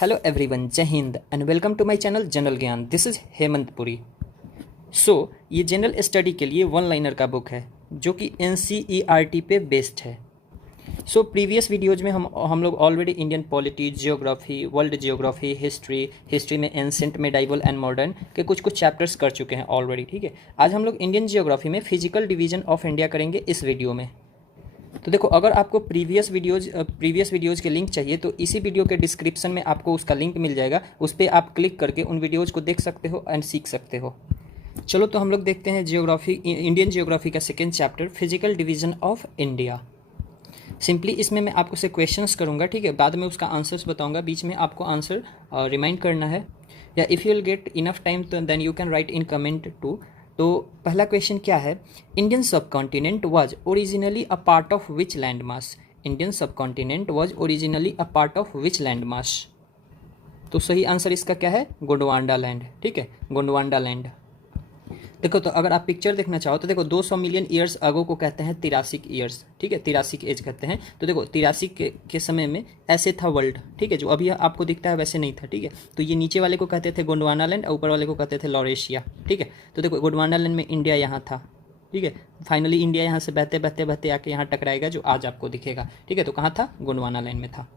Hello everyone, जय हिंद and welcome to my channel general Gyan. This is Hemant Puri. ये general study के लिए वन लाइनर का बुक है जो कि NCERT पे बेस्ड है। प्रीवियस वीडियोज में हम लोग already Indian polity, geography, world geography, history में एंसेंट, मेडाइवल एंड मॉडर्न के कुछ चैप्टर्स कर चुके हैं ऑलरेडी। ठीक है, आज हम लोग इंडियन जियोग्राफी में फिजिकल डिवीजन ऑफ इंडिया करेंगे इस वीडियो में। तो देखो, अगर आपको प्रीवियस वीडियोज़ के लिंक चाहिए तो इसी वीडियो के डिस्क्रिप्शन में आपको उसका लिंक मिल जाएगा। उस पर आप क्लिक करके उन वीडियोज़ को देख सकते हो एंड सीख सकते हो। चलो, तो हम लोग देखते हैं इंडियन जियोग्राफी का second chapter, physical division of India. Simply इसमें मैं आपको से क्वेश्चंस करूँगा, ठीक है, बाद में उसका आंसर्स बताऊँगा, बीच में आपको आंसर रिमाइंड करना है, या if you will get enough time तो then you can write in comment too. तो पहला क्वेश्चन क्या है, Indian subcontinent was originally a part of which landmass. Indian subcontinent was originally a part of which landmass. तो सही answer इसका क्या है, Gondwana land. ठीक है, गोंडवाना लैंड। देखो, तो अगर आप पिक्चर देखना चाहो तो देखो 200 मिलियन ईयर्स अगो को कहते हैं तिरासिक ईयर्स। ठीक है, तिरासिक एज कहते हैं। तो देखो, तिरासिक के समय में ऐसे था वर्ल्ड। ठीक है, जो अभी आपको दिखता है वैसे नहीं था। ठीक है, तो ये नीचे वाले को कहते थे गोंडवाना लैंड और ऊपर वाले को कहते थे लॉरेशिया। ठीक है, तो देखो गोंडवाना लैंड में इंडिया यहाँ था। ठीक है, फाइनली इंडिया यहाँ से बहते बहते बहते आके यहाँ टकराएगा, जो आज आपको दिखेगा। ठीक है, तो कहाँ था, गोंडवाना लैंड में था।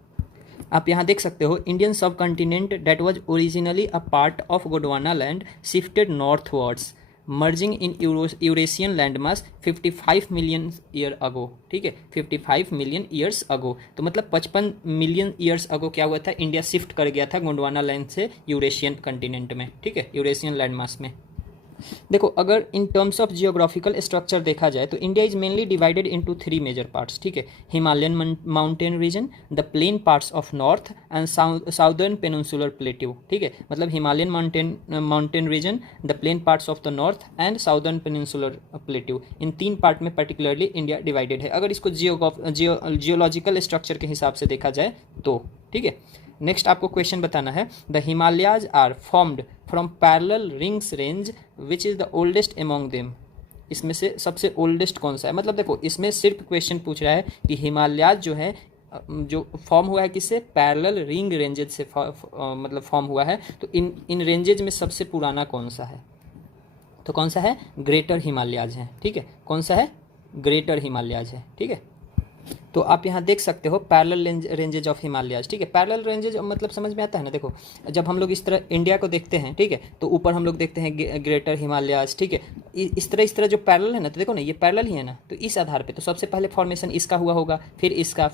आप यहाँ देख सकते हो, Indian subcontinent that was originally a part of Gondwana land shifted northwards merging in Eurasian landmass 55 million year ago. ठीक है, 55 मिलियन ईयर्स अगो। तो मतलब 55 मिलियन ईयर्स अगो क्या हुआ था, इंडिया शिफ्ट कर गया था गोंडवाना लैंड से यूरेशियन कंटिनेंट में। ठीक है, यूरेशियन लैंडमास में। देखो, अगर in terms of geographical structure देखा जाए तो India is mainly divided into 3 major parts. ठीक है, Himalayan mountain region, the plain parts of north and southern peninsular plateau. ठीक है, मतलब Himalayan mountain region, the plain parts of the north and southern peninsular plateau, इन 3 part में particularly India divided है, अगर इसको जियोलॉजिकल स्ट्रक्चर के हिसाब से देखा जाए तो। ठीक है, नेक्स्ट आपको क्वेश्चन बताना है, the Himalayas are formed from parallel rings range which is the oldest among them. इसमें से सबसे ओल्डेस्ट कौन सा है। मतलब देखो, इसमें सिर्फ क्वेश्चन पूछ रहा है कि हिमालयाज जो है, जो फॉर्म हुआ है किससे, पैरेलल रिंग रेंजेज से मतलब फॉर्म हुआ है। तो इन रेंजेज में सबसे पुराना कौन सा है, तो कौन सा है, ग्रेटर हिमालयाज है। ठीक है, कौन सा है, ग्रेटर हिमालयाज है। ठीक है, तो आप यहाँ देख सकते हो पैरेलल रेंजेज ऑफ हिमालयाज। ठीक है, पैरेलल रेंजेज मतलब समझ में आता है ना। देखो, जब हम लोग इस तरह इंडिया को देखते हैं, ठीक है, तो ऊपर हम लोग देखते हैं ग्रेटर हिमालयाज। ठीक है, इस तरह जो पैरेलल है ना, तो देखो ना, ये पैरेलल ही है ना, तो इस आधार पे तो सबसे पहले फॉर्मेशन इसका हुआ होगा, फिर इसका,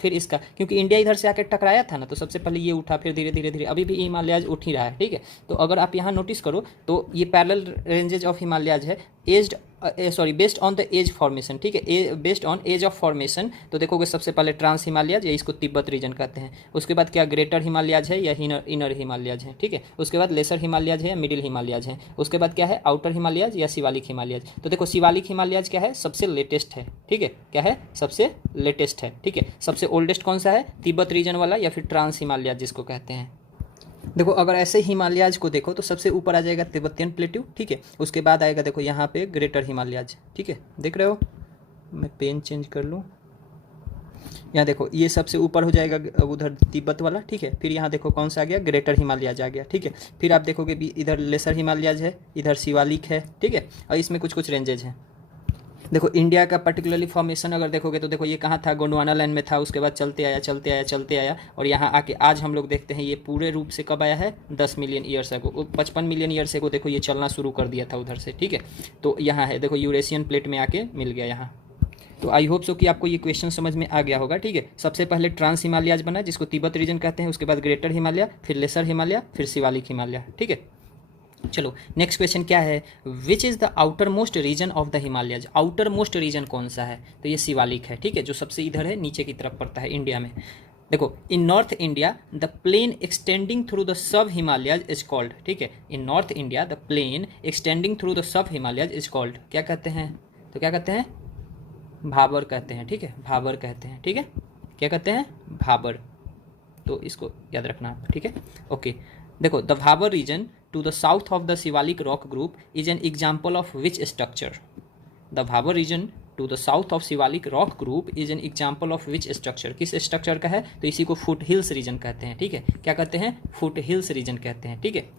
क्योंकि इंडिया इधर से आकर टकराया था ना, तो सबसे पहले ये उठा, फिर धीरे धीरे अभी भी हिमालयाज उठ ही रहा है। ठीक है, तो अगर आप यहाँ नोटिस करो तो ये पैरेलल रेंजेज ऑफ हिमालयाज है based on the age formation. ठीक है, based on age of formation. तो देखोगे सबसे पहले ट्रांस हिमालयाज, या इसको तिब्बत रीजन कहते हैं। उसके बाद क्या, ग्रेटर हिमालयाज है या इनर हिमालयाज है। ठीक है, उसके बाद लेसर हिमालयाज है या मिडिल हिमालयाज है। उसके बाद क्या है, आउटर हिमालयाज या शिवालिक हिमालयाज। तो देखो, शिवालिक हिमालयाज क्या है, सबसे लेटेस्ट है। ठीक है, क्या है, सबसे लेटेस्ट है। ठीक है, सबसे ओल्डेस्ट कौन सा है, तिब्बत रीजन वाला या फिर ट्रांस हिमालयाज जिसको कहते हैं। देखो, अगर ऐसे हिमालयाज को देखो तो सबसे ऊपर आ जाएगा तिब्बतियन प्लेट्यू। ठीक है, उसके बाद आएगा, देखो यहाँ पे ग्रेटर हिमालयाज। ठीक है, देख रहे हो, मैं पेन चेंज कर लूँ। यहाँ देखो, ये सबसे ऊपर हो जाएगा उधर तिब्बत वाला। ठीक है, फिर यहाँ देखो कौन सा आ गया, ग्रेटर हिमालयाज आ गया। ठीक है, फिर आप देखोगे भी इधर लेसर हिमालयाज है, इधर शिवालिक है। ठीक है, और इसमें कुछ रेंजेज हैं। देखो, इंडिया का पर्टिकुलरली फॉर्मेशन अगर देखोगे तो देखो, ये कहाँ था, गोंडवाना लैंड में था। उसके बाद चलते आया और यहाँ आके आज हम लोग देखते हैं ये पूरे रूप से कब आया है, 10 मिलियन ईयर्स को, 55 मिलियन ईयर्स को देखो ये चलना शुरू कर दिया था उधर से। ठीक है, तो यहाँ है, देखो यूरेशियन प्लेट में आके मिल गया यहाँ। तो आई होप सो कि आपको ये क्वेश्चन समझ में आ गया होगा। ठीक है, सबसे पहले ट्रांस हिमालयाज बना जिसको तिब्बत रीजन कहते हैं, उसके बाद ग्रेटर हिमालय, फिर लेसर हिमालय, फिर शिवालिक हिमालय। ठीक है, चलो नेक्स्ट क्वेश्चन क्या है, which is the outer most region of the Himalayas. Outer most region कौन सा है, तो ये शिवालिक है। ठीक है, जो सबसे इधर है, नीचे की तरफ पड़ता है इंडिया में। देखो, in north India the plain extending through the sub Himalayas is called. ठीक है, in north India the plain extending through the sub Himalayas is called, क्या कहते हैं, तो क्या कहते हैं, भाबर कहते हैं। ठीक है, भाबर कहते हैं। ठीक है, क्या कहते हैं, भाबर। तो इसको याद रखना आप। ठीक है, ओके। देखो, the Bhabar region to the south of the Shivalik rock group is an example of which structure. The Bhabar region to the south of Shivalik rock group is an example of which structure, किस स्ट्रक्चर का है, तो इसी को foot hills reason कहते हैं, ठीक है, क्या कहते हैं, फुट हिल्स रीजन कहते हैं, ठीक है।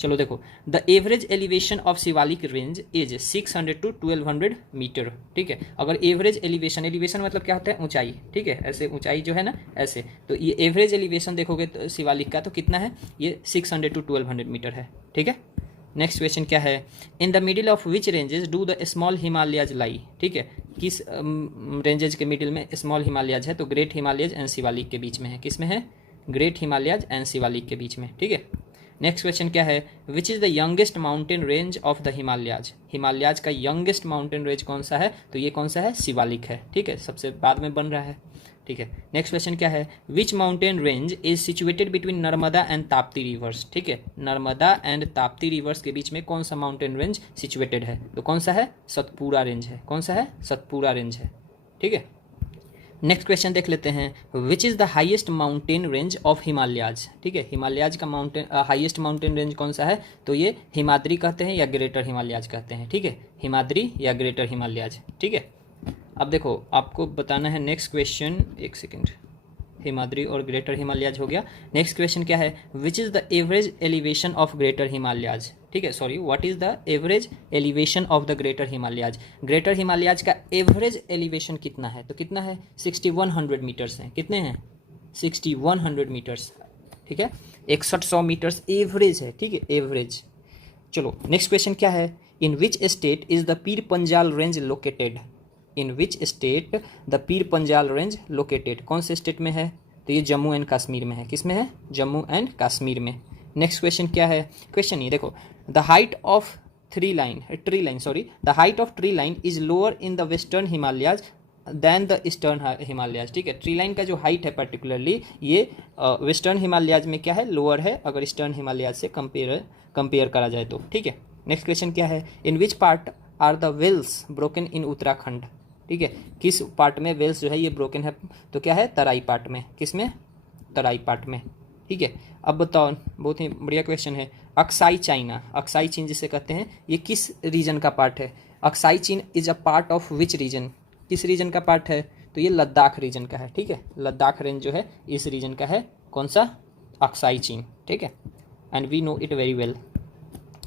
चलो देखो, the average elevation of Shivalik range is 600 to 1200 metre, ठीक है। अगर एवरेज एलिवेशन, एलिवेशन मतलब क्या होता है, ऊंचाई, ठीक है, ऐसे ऊंचाई जो है ना ऐसे, तो ये एवरेज एलिवेशन देखोगे तो शिवालिक का तो कितना है, ये 600 to 1200 मीटर है, ठीक है। नेक्स्ट क्वेश्चन क्या है, in the middle of which ranges do the small Himalayas lie, ठीक है, किस रेंजेज के मिडिल में स्मॉल हिमालयाज है, तो ग्रेट हिमालयाज एंड शिवालिक के बीच में है, किस में है, ग्रेट हिमालयाज एंड शिवालिक के बीच में, ठीक है। नेक्स्ट क्वेश्चन क्या है, which is the youngest mountain range of the Himalayas, Himalayas का यंगेस्ट माउंटेन रेंज कौन सा है, तो ये कौन सा है, शिवालिक है, ठीक है, सबसे बाद में बन रहा है, ठीक है। नेक्स्ट क्वेश्चन क्या है, विच mountain range is situated between Narmada and Tapti reverse, ठीक है, नर्मदा एंड ताप्ती रिवर्स के बीच में कौन सा माउंटेन रेंज सिचुएटेड है, तो कौन सा है, सतपुरा रेंज है, कौन सा है, सतपुरा रेंज है, ठीक है। नेक्स्ट क्वेश्चन देख लेते हैं, विच is the highest mountain range of Himalayas, ठीक है, हिमालयाज का माउंटेन हाईएस्ट माउंटेन रेंज कौन सा है, तो ये हिमाद्री कहते हैं या ग्रेटर हिमालयाज कहते हैं, ठीक है, हिमाद्री या ग्रेटर हिमालयाज, ठीक है। अब देखो आपको बताना है नेक्स्ट क्वेश्चन, एक सेकेंड, हिमाद्री और ग्रेटर हिमालयाज हो गया। नेक्स्ट क्वेश्चन क्या है, which is the average elevation of greater Himalayas, ठीक है, sorry, what is the average elevation of the greater Himalayas, greater Himalayas का एवरेज एलिवेशन कितना है, तो कितना है, 6100 मीटर्स हैं, कितने हैं, 6100 मीटर्स, ठीक है, 6100 मीटर्स एवरेज है, ठीक है, एवरेज। चलो नेक्स्ट क्वेश्चन क्या है, in which state is the Pir Panjal range located, in which state the Pir Panjal range located, कौन से स्टेट में है, तो ये जम्मू एंड कश्मीर में है, किस में है, जम्मू एंड कश्मीर में। नेक्स्ट क्वेश्चन क्या है, क्वेश्चन ये देखो, the height of tree height of tree line is lower in the western Himalayas than the eastern Himalayas, ठीक है, ट्री लाइन का जो हाइट है पर्टिकुलरली ये वेस्टर्न हिमालयाज में क्या है, लोअर है, अगर ईस्टर्न हिमालयाज से कंपेयर करा जाए तो, ठीक है। नेक्स्ट क्वेश्चन क्या है, in which part are the wells broken in Uttarakhand, ठीक है, किस पार्ट में वेल्स जो है ये ब्रोकन है, तो क्या है, तराई पार्ट में, किस में, तराई पार्ट में, ठीक है। अब बताओ, बहुत ही बढ़िया क्वेश्चन है, अक्साई चाइना, अक्साई चीन जिसे कहते हैं, ये किस रीजन का पार्ट है, अक्साई चीन is a part of which region, किस रीजन का पार्ट है, तो ये लद्दाख रीजन का है, ठीक है, लद्दाख रेंज जो है इस रीजन का है, कौन सा, अक्साई चीन, ठीक है, and we know it very well.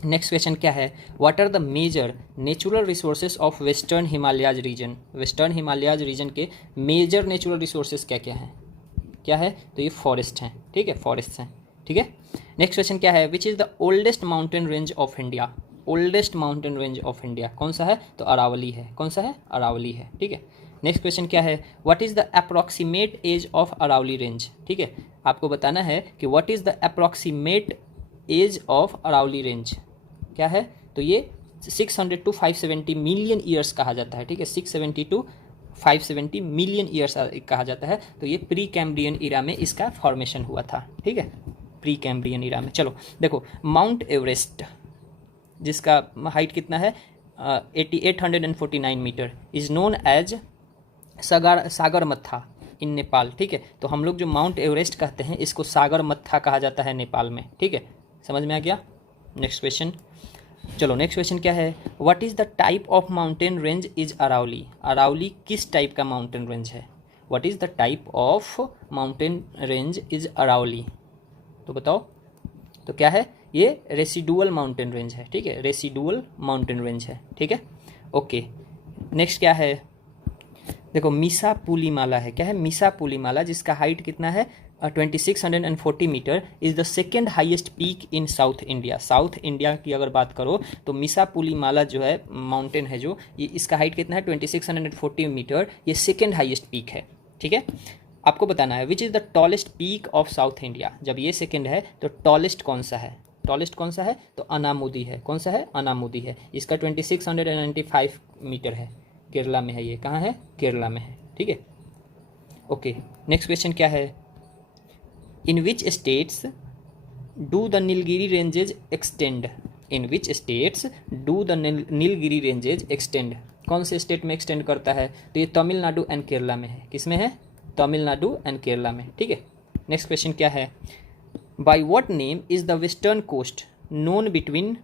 Next question क्या है, what are the major natural resources of western Himalayas region, western Himalayas region के मेजर नेचुरल रिसोर्सेज क्या क्या हैं, क्या है, तो ये फॉरेस्ट हैं, ठीक है, फॉरेस्ट हैं, ठीक है। नेक्स्ट क्वेश्चन क्या है, which is the oldest mountain range of India, oldest mountain range of India कौन सा है, तो अरावली है, कौन सा है, अरावली है, ठीक है। नेक्स्ट क्वेश्चन क्या है, what is the approximate age of Aravalli range, ठीक है, आपको बताना है कि what is the approximate age of Aravalli range, क्या है, तो ये 600 to 570 मिलियन ईयर्स कहा जाता है, ठीक है, 670 to 570 मिलियन ईयर्स कहा जाता है, तो ये प्री कैम्ब्रियन इरा में इसका फॉर्मेशन हुआ था, ठीक है, प्री कैम्ब्रियन इरा में। चलो देखो, माउंट एवरेस्ट जिसका हाइट कितना है, 849 मीटर, इज नोन एज सागरमत्था इन नेपाल, ठीक है, तो हम लोग जो माउंट एवरेस्ट कहते हैं इसको सागरमत्था कहा जाता है नेपाल में, ठीक है, समझ में आ गया। नेक्स्ट क्वेश्चन, चलो नेक्स्ट क्वेश्चन क्या है, what is the type of mountain range is Aravalli, Aravalli किस टाइप का माउंटेन रेंज है, what is the type of mountain range is Aravalli, तो बताओ, तो क्या है, ये रेसिडुअल माउंटेन रेंज है, ठीक है, रेसिडुअल माउंटेन रेंज है, ठीक है, ओके। नेक्स्ट क्या है, देखो मीसा पुलीमाला है, क्या है, मीसा पुलीमाला जिसका हाइट कितना है, 2640 metre, is the second highest peak in south India, south India की अगर बात करो तो मीसा पुलीमाला जो है माउंटेन है जो, ये इसका हाइट कितना है, 2640 मीटर, ये सेकेंड हाईएस्ट पीक है, ठीक है। आपको बताना है which is the tallest peak of south India, जब ये सेकेंड है तो टॉलेस्ट कौन सा है, टॉलेस्ट कौन सा है, तो अनामुदी है, कौन सा है, अनामुदी है, इसका 2695 मीटर है, केरला में है, ये कहाँ है, केरला में है, ठीक है, ओके। नेक्स्ट क्वेश्चन क्या है, in which states do the Nilgiri ranges extend, in which states do the Nilgiri ranges extend, कौन से स्टेट में एक्सटेंड करता है, तो ये तमिलनाडु एंड केरला में है, किस में है, तमिलनाडु एंड केरला में, ठीक है। नेक्स्ट क्वेश्चन क्या है, by what name is the western coast known between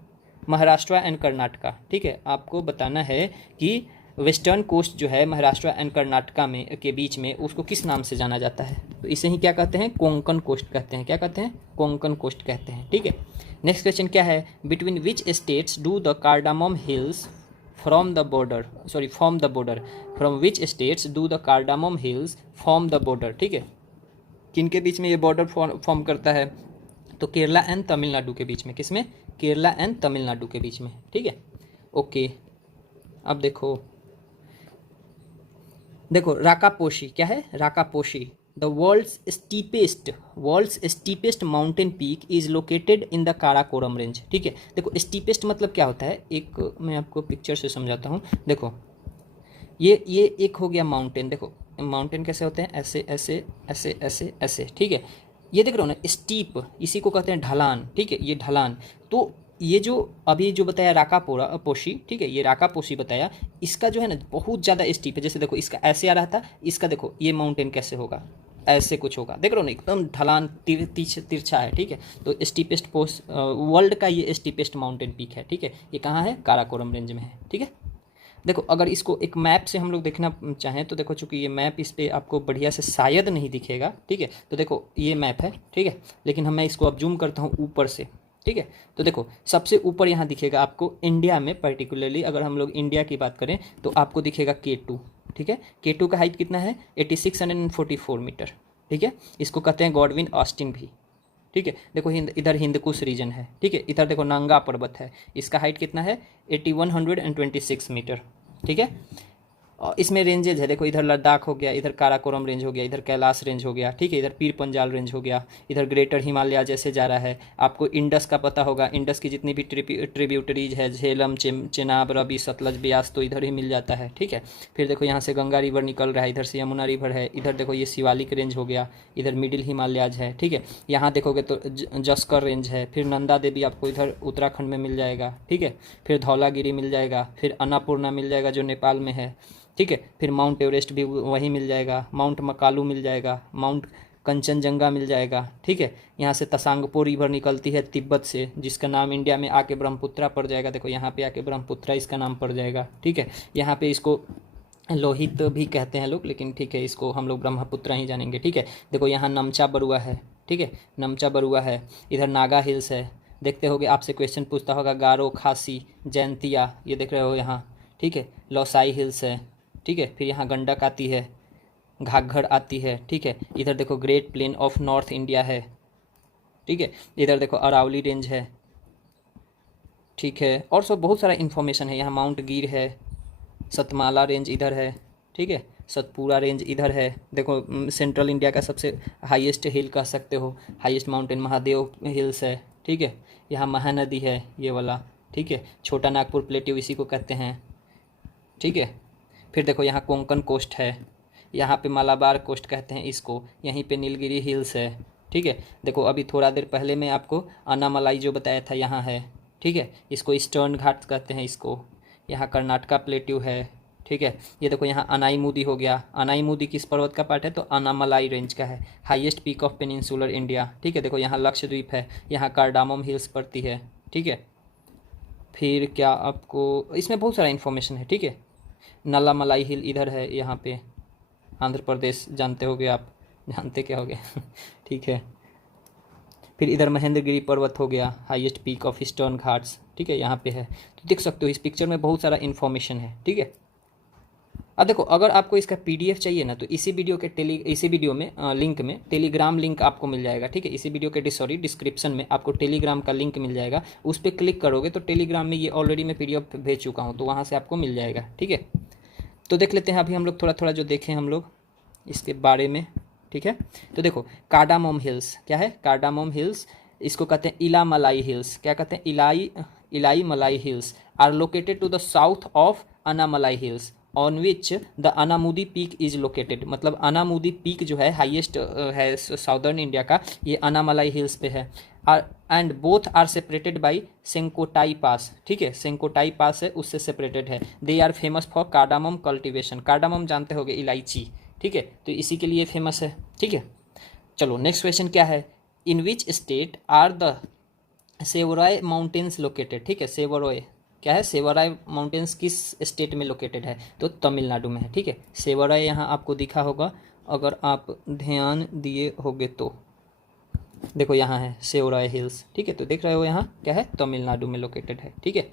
Maharashtra and Karnataka, ठीक है, आपको बताना है कि वेस्टर्न कोस्ट जो है महाराष्ट्र एंड कर्नाटका में के बीच में, उसको किस नाम से जाना जाता है? तो इसे ही क्या कहते हैं? कोंकण कोस्ट कहते हैं। क्या कहते हैं? कोंकण कोस्ट कहते हैं। ठीक है, नेक्स्ट क्वेश्चन क्या है? Between which states do the cardamom hills from the border, from the border, from which states do the cardamom hills from the border? ठीक है, किन के बीच में ये बॉर्डर फॉर्म करता है? तो केरला एंड तमिलनाडु के बीच में। किसमें? केरला एंड तमिलनाडु के बीच में। ठीक है, ओके। अब देखो राकापोशी क्या है? Rakaposhi, the world's steepest mountain peak is located in the Karakoram range. ठीक है, देखो स्टीपेस्ट मतलब क्या होता है, एक मैं आपको पिक्चर से समझाता हूँ। देखो ये एक हो गया माउंटेन। देखो माउंटेन कैसे होते हैं? ऐसे ऐसे ऐसे ऐसे ऐसे। ठीक है, ये देख रहे हो ना, स्टीप, इसी को कहते हैं ढलान। ठीक है, ये ढलान। तो ये जो अभी जो बताया राकापोशी, ठीक है, ये राकापोशी बताया, इसका जो है ना बहुत ज़्यादा स्टीप है। जैसे देखो इसका ऐसे आ रहा था, इसका देखो ये माउंटेन कैसे होगा, ऐसे कुछ होगा। देख रहे हो ना, एकदम ढलान तिरछा है। ठीक है, तो स्टीपेस्ट वर्ल्ड का ये स्टीपेस्ट माउंटेन पीक है। ठीक है, ये कहाँ है? काराकोरम रेंज में है। ठीक है, देखो अगर इसको एक मैप से हम लोग देखना चाहें तो देखो, चूंकि ये मैप इस पर आपको बढ़िया से शायद नहीं दिखेगा। ठीक है, तो देखो ये मैप है। ठीक है, लेकिन मैं इसको अब जूम करता हूँ ऊपर से। ठीक है, तो देखो सबसे ऊपर यहाँ दिखेगा आपको इंडिया में, पर्टिकुलरली अगर हम लोग इंडिया की बात करें तो आपको दिखेगा K2। ठीक है, K2 का हाइट कितना है? 8644 मीटर। ठीक है, इसको कहते हैं गॉडविन ऑस्टिन भी। ठीक है, देखो इधर हिंदकुश रीजन है। ठीक है, इधर देखो नंगा पर्वत है, इसका हाइट कितना है? 8126 मीटर। ठीक है, और इसमें रेंजेज है। देखो इधर लद्दाख हो गया, इधर काराकोरम रेंज हो गया, इधर कैलाश रेंज हो गया। ठीक है, इधर पीर पंजाल रेंज हो गया, इधर ग्रेटर हिमालय जैसे जा रहा है। आपको इंडस का पता होगा, इंडस की जितनी भी ट्रिब्यूटरीज है, झेलम, चेनाब, रवि, सतलज, ब्यास, तो इधर ही मिल जाता है। ठीक है, फिर देखो यहाँ से गंगा रिवर निकल रहा है, इधर से यमुना रिवर है, इधर देखो ये शिवालिक रेंज हो गया, इधर मिडिल हिमालयाज है। ठीक है, यहाँ देखोगे तो जस्कर रेंज है, फिर नंदा देवी आपको इधर उत्तराखंड में मिल जाएगा। ठीक है, फिर धौलागिरी मिल जाएगा, फिर अन्नपूर्णा मिल जाएगा जो नेपाल में है। ठीक है, फिर माउंट एवरेस्ट भी वहीं मिल जाएगा, माउंट मकालू मिल जाएगा, माउंट कंचनजंगा मिल जाएगा। ठीक है, यहाँ से तसांगपो रिवर निकलती है तिब्बत से, जिसका नाम इंडिया में आके ब्रह्मपुत्रा पड़ जाएगा। देखो यहाँ पे आके ब्रह्मपुत्रा इसका नाम पड़ जाएगा। ठीक है, यहाँ पे इसको लोहित भी कहते हैं लोग, लेकिन ठीक है इसको हम लोग ब्रह्मपुत्रा ही जानेंगे। ठीक है, देखो यहाँ नमचा बरुआ है। ठीक है, नमचा बरुआ है, इधर नागा हिल्स है। देखते होगे आपसे क्वेश्चन पूछता होगा गारो, खासी, जैंतिया, ये देख रहे हो यहाँ। ठीक है, लौसाई हिल्स है। ठीक है, फिर यहाँ गंडक आती है, घाघर आती है। ठीक है, इधर देखो great plain of north India है। ठीक है, इधर देखो अरावली रेंज है। ठीक है, और सब बहुत सारा इन्फॉर्मेशन है। यहाँ माउंट गिर है, सतमाला रेंज इधर है। ठीक है, सतपुरा रेंज इधर है। देखो सेंट्रल इंडिया का सबसे हाईएस्ट हिल कह सकते हो, हाईएस्ट माउंटेन महादेव हिल्स है। ठीक है, यहाँ महानदी है ये वाला। ठीक है, छोटा नागपुर प्लेट्यू इसी को कहते हैं। ठीक है, फिर देखो यहाँ कोंकण कोस्ट है, यहाँ पे मालाबार कोस्ट कहते हैं इसको, यहीं पे नीलगिरी हिल्स है। ठीक है, देखो अभी थोड़ा देर पहले मैं आपको अन्नामलाई जो बताया था यहाँ है। ठीक है, इसको ईस्टर्न घाट कहते हैं इसको। यहाँ कर्नाटका प्लेट्यू है। ठीक है, ये देखो यहाँ अनाईमुदी हो गया। अनाईमुदी किस पर्वत का पार्ट है? तो अन्नामलाई रेंज का है, highest peak of peninsular India. ठीक है, देखो यहाँ लक्षद्वीप है, यहाँ कार्डामम हिल्स पड़ती है। ठीक है, फिर क्या आपको इसमें बहुत सारा इन्फॉर्मेशन है। ठीक है, नल्लामलाई हिल इधर है, यहाँ पे आंध्र प्रदेश, जानते होगे आप, जानते क्या होगे ठीक है, फिर इधर महेंद्रगिरी पर्वत हो गया, highest peak of eastern Ghats. ठीक है, यहाँ पे है। तो देख सकते हो इस पिक्चर में बहुत सारा इन्फॉर्मेशन है। ठीक है, अब देखो अगर आपको इसका PDF चाहिए ना, तो इसी वीडियो में लिंक में टेलीग्राम लिंक आपको मिल जाएगा। ठीक है, इसी वीडियो के डिस्क्रिप्शन में आपको टेलीग्राम का लिंक मिल जाएगा। उस पर क्लिक करोगे तो टेलीग्राम में ये ऑलरेडी मैं PDF भेज चुका हूँ, तो वहाँ से आपको मिल जाएगा। ठीक है, तो देख लेते हैं अभी हम लोग थोड़ा जो देखें हम लोग इसके बारे में। ठीक है, तो देखो कार्डामम हिल्स क्या है? कार्डामम हिल्स, इसको कहते हैं इलामलाई हिल्स। क्या कहते हैं? Elai Malai hills are located to the south of Anamalai hills on which the Anamudi peak is located. मतलब अनामुदी पीक जो है हाईएस्ट है साउदर्न इंडिया का, ये अनामलाई हिल्स पे है। And both are separated by Shenkottai pass. ठीक है, सेंकोटाई पास है, उससे सेपरेटेड है। They are famous for cardamom cultivation. Cardamom जानते होगे, इलायची। ठीक है, तो इसी के लिए फेमस है। ठीक है, चलो नेक्स्ट क्वेश्चन क्या है? In which state are the Shevaroy mountains located. ठीक है, सेवरॉय क्या है, सेवराय माउंटेन्स किस स्टेट में लोकेटेड है, तो तमिलनाडु में है। ठीक है, सेवराय यहाँ आपको दिखा होगा अगर आप ध्यान दिए होगे तो, देखो यहाँ है सेवराय हिल्स। ठीक है, तो देख रहे हो यहाँ क्या है, तमिलनाडु में लोकेटेड है। ठीक है,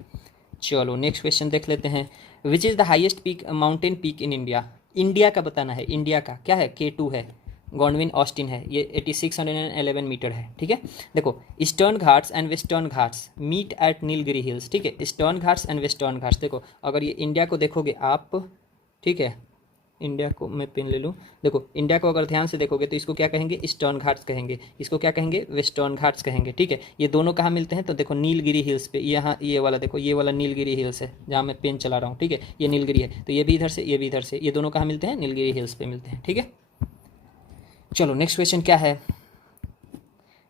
चलो नेक्स्ट क्वेश्चन देख लेते हैं। विच is the highest peak, mountain peak in India. India का बताना है, इंडिया का क्या है, K2 है, गॉडविन ऑस्टिन है, ये 8611 मीटर है। ठीक है, देखो Eastern Ghats and Western Ghats meet at Nilgiri Hills. ठीक है, Eastern Ghats and Western Ghats, देखो अगर ये इंडिया को देखोगे आप, ठीक है, इंडिया को मैं पेन ले लूँ, देखो इंडिया को अगर ध्यान से देखोगे तो इसको क्या कहेंगे, ईस्टर्न घाट्स कहेंगे, इसको क्या कहेंगे, वेस्टर्न घाट्स कहेंगे। ठीक है, ये दोनों कहाँ मिलते हैं, तो देखो नीलगिरी हिल्स पे, यहाँ ये वाला देखो, ये वाला नीलगिरी हिल्स है जहाँ मैं पेन चला रहा हूँ। ठीक है, ये नीलगिरी है, तो ये भी इधर से, ये भी इधर से, ये दोनों कहाँ मिलते हैं, नीलगिरी हिल्स पे मिलते हैं। ठीक है, चलो नेक्स्ट क्वेश्चन क्या है,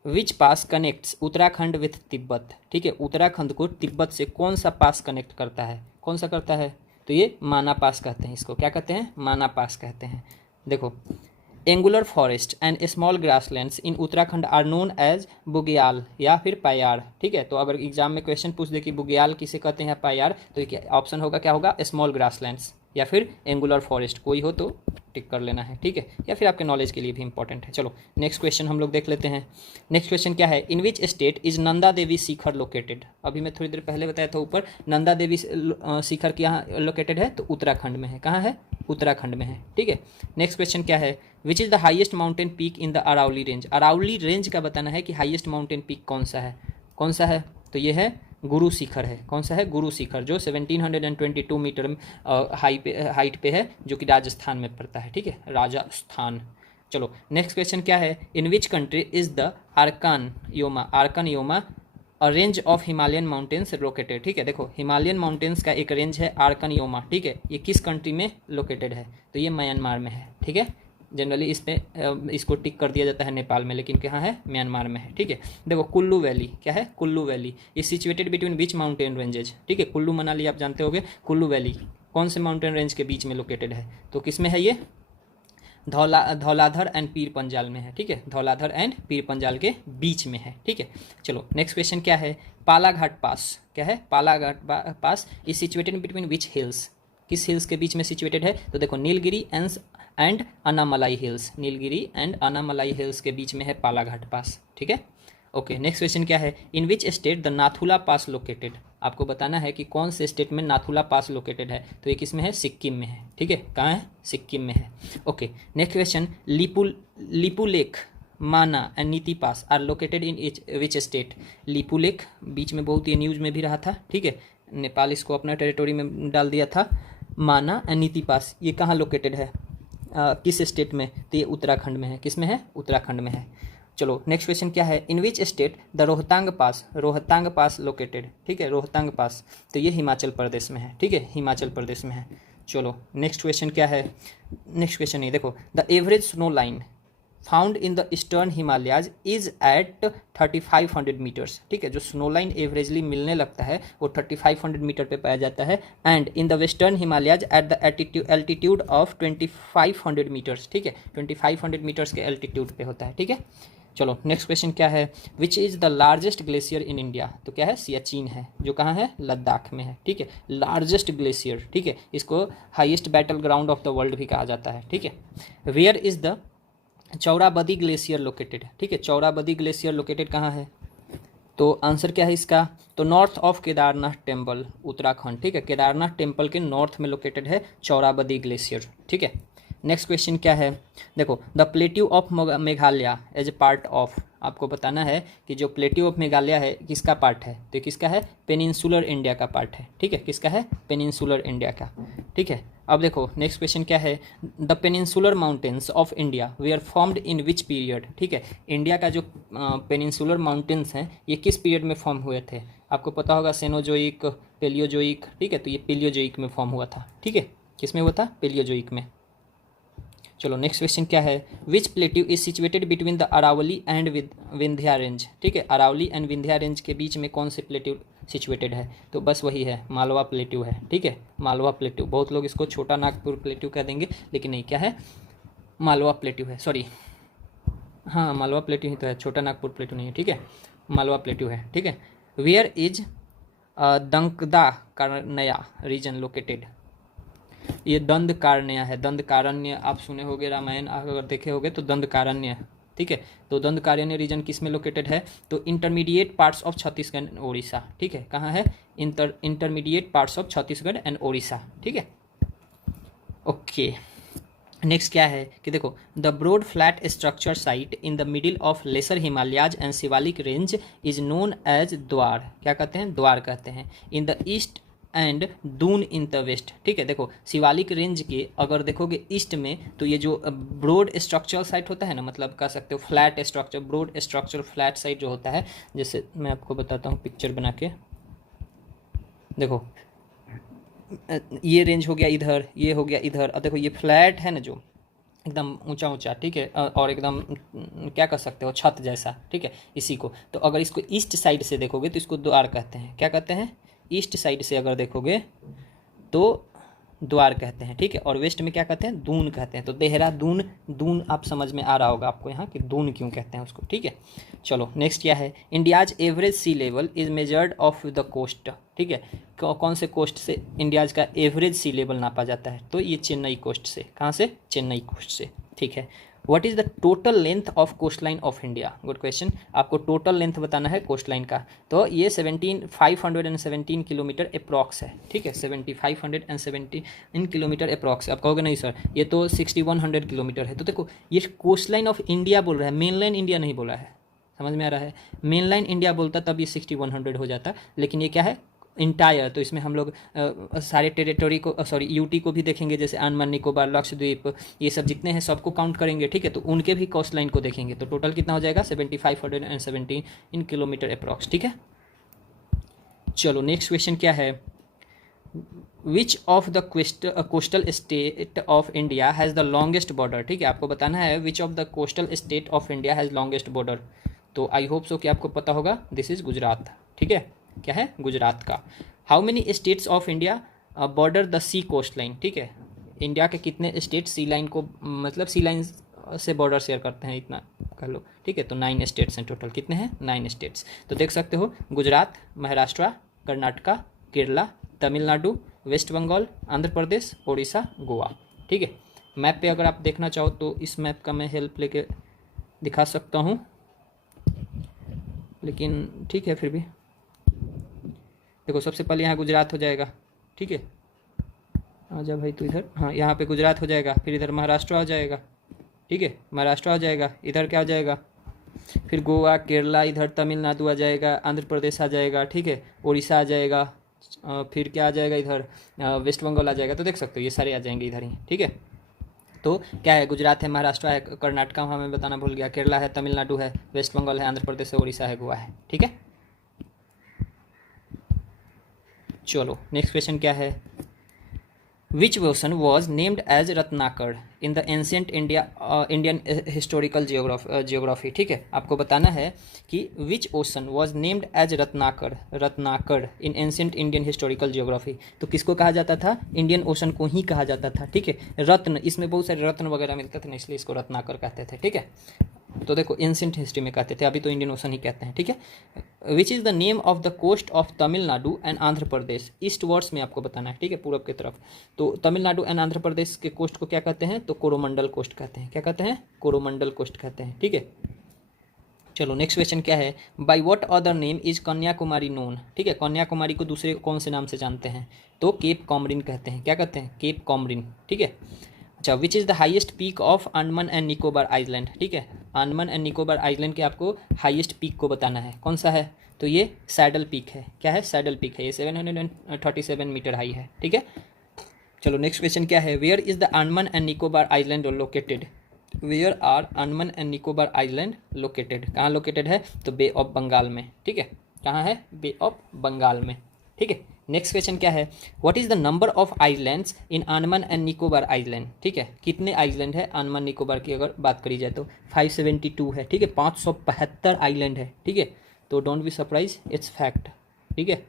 विच पास कनेक्ट्स उत्तराखंड विथ तिब्बत। ठीक है, उत्तराखंड को तिब्बत से कौन सा पास कनेक्ट करता है, कौन सा करता है, तो ये माना पास कहते हैं, इसको क्या कहते हैं, माना पास कहते हैं। देखो angular forest and small grasslands in Uttarakhand are known as bugyal या फिर पायाड़। ठीक है, तो अगर एग्जाम में क्वेश्चन पूछ दे कि बुग्याल किसे कहते हैं, पायाड़, तो क्या ऑप्शन होगा, क्या होगा, स्मॉल ग्रासलैंड्स या फिर एंगुलर फॉरेस्ट, कोई हो तो टिक कर लेना है। ठीक है, या फिर आपके नॉलेज के लिए भी इंपॉर्टेंट है। चलो नेक्स्ट क्वेश्चन हम लोग देख लेते हैं। नेक्स्ट क्वेश्चन क्या है, in which state is Nanda Devi शिखर लोकेटेड। अभी मैं थोड़ी देर पहले बताया था ऊपर, नंदा देवी शिखर की यहाँ लोकेटेड है, तो उत्तराखंड में है। कहाँ है, उत्तराखंड में है। ठीक है, नेक्स्ट क्वेश्चन क्या है, which is the highest mountain peak in the Aravalli range. Aravalli range का बताना है कि हाईएस्ट माउंटेन पीक कौन सा है, कौन सा है, तो ये है गुरु शिखर है। कौन सा है, गुरु शिखर, जो 1722 मीटर हाइट पे है, जो कि राजस्थान में पड़ता है। ठीक है, राजस्थान। चलो नेक्स्ट क्वेश्चन क्या है, in which country is the Arakan Yoma a range of Himalayan mountains located. ठीक है, देखो हिमालयन माउंटेन्स का एक रेंज है आर्कन योमा। ठीक है, ये किस कंट्री में लोकेटेड है, तो ये म्यांमार में है। ठीक है, जनरली इसको टिक कर दिया जाता है नेपाल में, लेकिन कहाँ है, म्यांमार में है। ठीक है, देखो कुल्लू वैली, क्या है, Kullu valley is situated between which mountain ranges. ठीक है, कुल्लू मनाली आप जानते होंगे, कुल्लू वैली कौन से माउंटेन रेंज के बीच में लोकेटेड है, तो किस में है ये, धौलाधर एंड पीर पंजाल में है। ठीक है, धौलाधर एंड पीर पंजाल के बीच में है। ठीक है, चलो नेक्स्ट क्वेश्चन क्या है, पालाघाट पास, क्या है, Palghat pass is situated between which hills, किस हिल्स के बीच में सिचुएटेड है, तो देखो Nilgiri and Anamalai hills, Nilgiri and Anamalai hills के बीच में है पालाघाट पास। ठीक है, ओके नेक्स्ट क्वेश्चन क्या है, in which state the Nathula pass located. आपको बताना है कि कौन से स्टेट में नाथुला पास लोकेटेड है, तो ये किस में है, सिक्किम में है। ठीक है, कहाँ है, सिक्किम में है। Okay next question, Lipulekh, Mana and Niti pass are located in which state. Lipulekh बीच में बहुत ये न्यूज में भी रहा था। ठीक है, नेपाल इसको अपना टेरिटोरी में डाल दिया था। माना एंड नीति पास ये कहाँ लोकेटेड है, किस स्टेट में, तो ये उत्तराखंड में है। किस में है, उत्तराखंड में है। चलो नेक्स्ट क्वेश्चन क्या है, in which state the Rohtang pass located. ठीक है, रोहतांग पास, तो ये हिमाचल प्रदेश में है। ठीक है, हिमाचल प्रदेश में है। चलो नेक्स्ट क्वेश्चन क्या है, नेक्स्ट क्वेश्चन ये देखो, the average snow line found in the eastern Himalayas is at 3500 metres. ठीक है, जो स्नो लाइन एवरेजली मिलने लगता है वो 3500 मीटर पे पाया जाता है, and in the western Himalayas at the altitude of 2500 metres. ठीक है, 2500 मीटर्स के एल्टीट्यूड पे होता है। ठीक है, चलो नेक्स्ट क्वेश्चन क्या है, which is the largest glacier in India, तो क्या है, सियाचिन है, जो कहाँ है, लद्दाख में है। ठीक है, लार्जेस्ट ग्लेशियर। ठीक है, इसको highest battle ground of the world भी कहा जाता है। ठीक है, where is the Chorabari glacier located. ठीक है, चौराबदी ग्लेशियर लोकेटेड कहाँ है, तो आंसर क्या है इसका, तो north of Kedarnath temple, Uttarakhand. ठीक है, केदारनाथ टेम्पल के नॉर्थ में लोकेटेड है चौराबदी ग्लेशियर। ठीक है, नेक्स्ट क्वेश्चन क्या है, देखो the plateau of Meghalaya as a part of. आपको बताना है कि जो प्लेट्यू ऑफ मेघालय है किसका पार्ट है, तो किसका है, पेनिनसुलर इंडिया का पार्ट है। ठीक है, किसका है, पेनिनसुलर इंडिया का। ठीक है, अब देखो नेक्स्ट क्वेश्चन क्या है, the peninsular mountains of India they are formed in which period. ठीक है, इंडिया का जो पेनिनसुलर माउंटेन्स हैं ये किस पीरियड में फॉर्म हुए थे, आपको पता होगा, सेनोजोइक, पेलियोजोइक। ठीक है, तो ये पेलियोजोइक में फॉर्म हुआ था। ठीक है, किस में हुआ था, पेलियोजोइक में। चलो नेक्स्ट क्वेश्चन क्या है, which plateau is situated between the Aravalli and Vindhya range. ठीक है, अरावली एंड विंध्या रेंज के बीच में कौन से प्लेट्यू सिचुएटेड है, तो बस वही है, मालवा प्लेट्यू है। ठीक है, मालवा प्लेट्यू, बहुत लोग इसको छोटा नागपुर प्लेट्यू कह देंगे, लेकिन नहीं, क्या है, मालवा प्लेट्यू है, सॉरी, हाँ मालवा प्लेट्यू ही तो है, छोटा नागपुर प्लेट्यू नहीं है। ठीक है, मालवा प्लेट्यू है। ठीक है, वेयर इज दंकदा कारण्या रीजन लोकेटेड। ये दंडकारण्य है, दंडकारण्य आप सुने होंगे, रामायण अगर देखे होंगे तो दंडकारण्य, ठीक है। तो दंडकारण्य रीजन किस में लोकेटेड है? तो intermediate parts of Chhattisgarh and Odisha, ठीक है। कहाँ है? Intermediate parts of Chhattisgarh and Odisha, ठीक है। ओके, नेक्स्ट क्या है कि देखो, the broad flat structure site in the middle of lesser Himalayas and Shivalik range is known as Dwar. क्या कहते हैं? द्वार कहते हैं। In the east and Doon in the west, ठीक है। देखो शिवालिक रेंज के अगर देखोगे ईस्ट में, तो ये जो ब्रॉड स्ट्रक्चरल साइट होता है ना, मतलब कह सकते हो flat structure, broad structure flat site जो होता है, जैसे मैं आपको बताता हूँ पिक्चर बना के। देखो ये रेंज हो गया इधर, ये हो गया इधर, और देखो ये फ्लैट है ना जो एकदम ऊंचा ऊंचा, ठीक है, और एकदम क्या कर सकते हो, छत जैसा, ठीक है। इसी को तो अगर इसको ईस्ट साइड से देखोगे तो इसको द्वार कहते हैं। क्या कहते हैं? ईस्ट साइड से अगर देखोगे तो द्वार कहते हैं, ठीक है। और वेस्ट में क्या कहते हैं? दून कहते हैं। तो देहरादून, दून आप समझ में आ रहा होगा आपको यहाँ कि दून क्यों कहते हैं उसको, ठीक है। चलो नेक्स्ट क्या है? India's average sea level is measured of the coast, ठीक है। कौन से कोस्ट से इंडियाज का एवरेज सी लेवल नापा जाता है? तो ये चेन्नई कोस्ट से। कहाँ से? चेन्नई कोस्ट से, ठीक है। What is the total length of coast line of India? Good question. आपको टोटल लेंथ बताना है कोस्ट लाइन का। तो ये 517 किलोमीटर अप्रॉक्स है, ठीक है। 517 किलोमीटर अप्रॉक्स। आप कहोगे नहीं सर ये तो 6100 किलोमीटर है। तो देखो ये कोस्ट लाइन ऑफ इंडिया बोल रहा है, मेन लाइन इंडिया नहीं बोला है। समझ में आ रहा है? मेन लाइन इंडिया बोलता तब ये 6100 हो जाता, लेकिन ये क्या है? इंटायर। तो इसमें हम लोग सारे टेरिटरी को, सॉरी यूटी को भी देखेंगे, जैसे अंडमान निकोबार, लक्षद्वीप, ये सब जितने हैं सबको काउंट करेंगे, ठीक है। तो उनके भी कोस्ट लाइन को देखेंगे। तो टोटल कितना हो जाएगा? 7517 किलोमीटर अप्रॉक्स, ठीक है। चलो नेक्स्ट क्वेश्चन क्या है? Which of the coastal state of India has the longest border, ठीक है। आपको बताना है which of the coastal state of India has longest border. तो आई होप सो कि आपको पता होगा, दिस इज गुजरात, ठीक है। क्या है? गुजरात का। How many states of India border the sea coast line, ठीक है। इंडिया के कितने स्टेट सी लाइन को, मतलब सी लाइन से बॉर्डर शेयर करते हैं, इतना कर लो, ठीक है। तो 9 स्टेट्स हैं टोटल। कितने हैं? 9 स्टेट्स। तो देख सकते हो गुजरात, महाराष्ट्र, कर्नाटका, केरला, तमिलनाडु, वेस्ट बंगाल, आंध्र प्रदेश, उड़ीसा, गोवा, ठीक है। मैप पे अगर आप देखना चाहो तो इस मैप का मैं हेल्प लेके दिखा सकता हूँ, लेकिन ठीक है फिर भी। देखो सबसे पहले यहाँ गुजरात हो जाएगा, ठीक है। आजा भाई तू इधर, हाँ यहाँ पे गुजरात हो जाएगा, फिर इधर महाराष्ट्र आ जाएगा, ठीक है। महाराष्ट्र आ जाएगा, इधर क्या आ जाएगा? फिर गोवा, केरला, इधर तमिलनाडु आ जाएगा, आंध्र प्रदेश आ जाएगा, ठीक है। उड़ीसा आ जाएगा, फिर क्या आ जाएगा? इधर वेस्ट बंगाल आ जाएगा। तो देख सकते हो ये सारे आ जाएंगे इधर ही, ठीक है। तो क्या है? गुजरात है, महाराष्ट्र है, कर्नाटका वहाँ मैं बताना भूल गया, केरला है, तमिलनाडु है, वेस्ट बंगाल है, आंध्र प्रदेश है, उड़ीसा है, गोवा है, ठीक है। चलो नेक्स्ट क्वेश्चन क्या है? Which ocean was named as Ratnakar in the ancient Indian historical geography, ठीक है। आपको बताना है कि which ocean was named as Ratnakar in ancient Indian historical geography. तो किसको कहा जाता था? इंडियन ओशन को ही कहा जाता था, ठीक है। रत्न, इसमें बहुत सारे रत्न वगैरह मिलते थे ना, इसलिए इसको रत्नाकर कहते थे, ठीक है। तो देखो एंशियंट हिस्ट्री में कहते थे, अभी तो इंडियन ओशन ही कहते हैं, ठीक है। Which is the name of the coast of Tamil Nadu and Andhra Pradesh? Eastwards में आपको बताना है, ठीक है, पूरब की तरफ। तो तमिलनाडु एंड आंध्र प्रदेश के कोस्ट को क्या कहते हैं? तो कोरोमंडल कोस्ट कहते हैं। क्या कहते हैं? कोरोमंडल कोस्ट कहते हैं, ठीक है। चलो नेक्स्ट क्वेश्चन क्या है? By what other name is Kanyakumari known, ठीक है। कन्याकुमारी को दूसरे कौन से नाम से जानते हैं? तो केप कॉमरिन कहते हैं। क्या कहते हैं? केप कॉमरिन, ठीक है। अच्छा, विच is the highest peak of Andaman and Nicobar island, ठीक है। अंडमान एंड निकोबार आइलैंड के आपको हाईएस्ट पीक को बताना है, कौन सा है? तो ये सैडल पीक है। क्या है? सैडल पीक है, ये 737 मीटर हाई है, ठीक है। चलो नेक्स्ट क्वेश्चन क्या है? Where is the Andaman and Nicobar Island located? Where are Andaman and Nicobar Island located? कहाँ लोकेटेड है? तो बे ऑफ बंगाल में, ठीक है। कहाँ है? बे ऑफ बंगाल में, ठीक है। नेक्स्ट क्वेश्चन क्या है? What is the number of islands in Andaman and Nicobar island, ठीक है। कितने आइलैंड है अंडमान निकोबार की अगर बात करी जाए तो? 572 है, ठीक है। 575 आइलैंड है, ठीक है। तो don't be surprise, it's fact, ठीक है।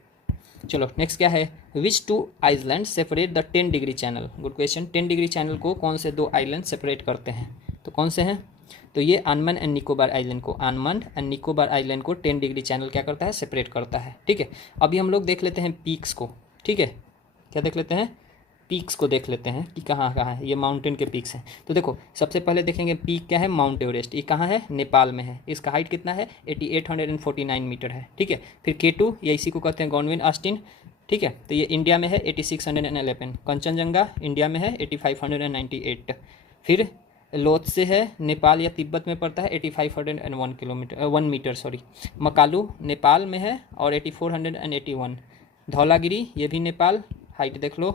चलो नेक्स्ट क्या है? Which two island separate the 10 degree channel? Good question. 10 degree channel को कौन से दो आइलैंड सेपरेट करते हैं? तो कौन से हैं? तो ये अंडमान एंड निकोबार आइलैंड को 10 डिग्री चैनल क्या करता है, सेपरेट करता है। ठीक है, अभी हम लोग देख लेते हैं पीक्स को। ठीक है, क्या देख लेते हैं, पीक्स को देख लेते हैं कि कहाँ कहाँ है, ये माउंटेन के पीक्स हैं। तो देखो सबसे पहले देखेंगे पीक क्या है, माउंट एवरेस्ट। ये कहाँ है, नेपाल में है। इसका हाइट कितना है, 8849 मीटर है। ठीक है, फिर K2 या इसी को कहते हैं गॉडविन ऑस्टिन। ठीक है, तो ये इंडिया में है 8611। कंचनजंगा इंडिया में है 8598। फिर लोत्से है, नेपाल या तिब्बत में पड़ता है, 8501 मीटर सॉरी। मकालू नेपाल में है और 8481। धौलागिरी ये भी नेपाल, हाइट देख लो।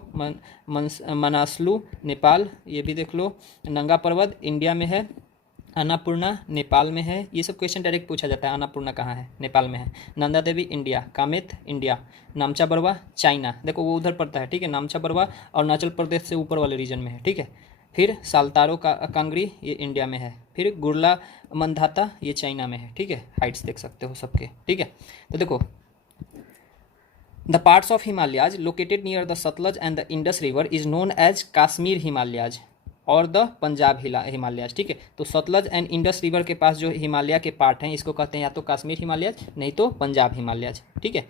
मनासलू नेपाल, ये भी देख लो। नंगा पर्वत इंडिया में है। अन्नपूर्णा नेपाल में है। ये सब क्वेश्चन डायरेक्ट पूछा जाता है, अन्नपूर्णा कहाँ है, नेपाल में है। Nanda Devi India. Kamet India. Namcha Barwa China, देखो वो उधर पड़ता है। ठीक है, नामचा बरवा अरुणाचल प्रदेश से ऊपर वाले रीजन में है। ठीक है, फिर साल्तारो का कांगरी ये इंडिया में है। फिर गुरला मंधाता ये चाइना में है। ठीक है, हाइट्स देख सकते हो सबके। ठीक है, तो देखो The parts of Himalayas located near the Satluj and the Indus River is known as Kashmir Himalayas और द पंजाब हिमालयाज। ठीक है, तो सतलज एंड इंडस रिवर के पास जो हिमालय के पार्ट हैं इसको कहते हैं या तो कश्मीर हिमालयाज नहीं तो पंजाब हिमालयाज। ठीक है,